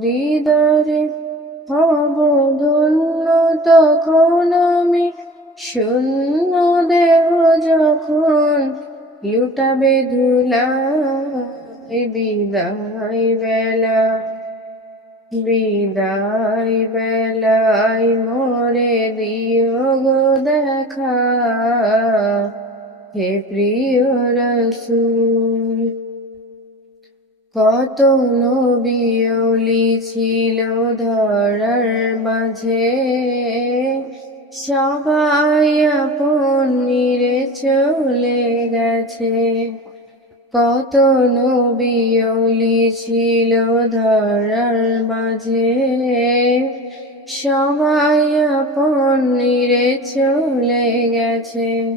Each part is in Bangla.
দিদারে হব ধন্য তখন আমি শূন্য দেহ যখন লুটাবে ধুলাই, বিদায় বেলা, বিদায় বেলায় মরে দিও গো দেখা। হে প্রিয় রসুল কত নবিয়লি ছিল ধরার মাঝে। সবাই আপন নিরে চলে গেছে। কত নবিয়লি ছিল ধরার মাঝে। সবাই আপন নিরে চলে গেছে।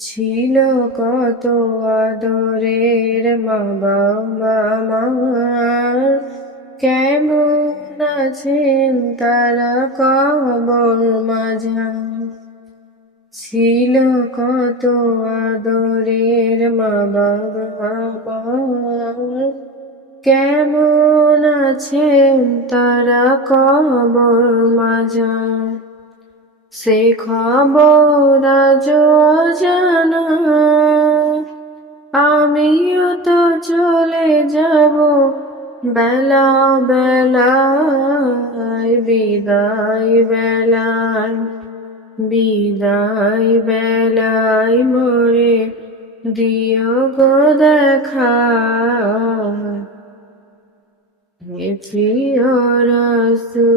ছিল কত আদরের মা আমার কেমন আছেন তারা কবর মাঝা ছিল কত আদরের মা বাবা আমার কেমন আছেন তারা কবর মাজা সে খবর জানা। আমিও তো চলে যাব বেলা বেলায়, বিদায় বেলায় বিদায় বেলায় মোরে দিও গো দেখা। প্রিয় রসুল।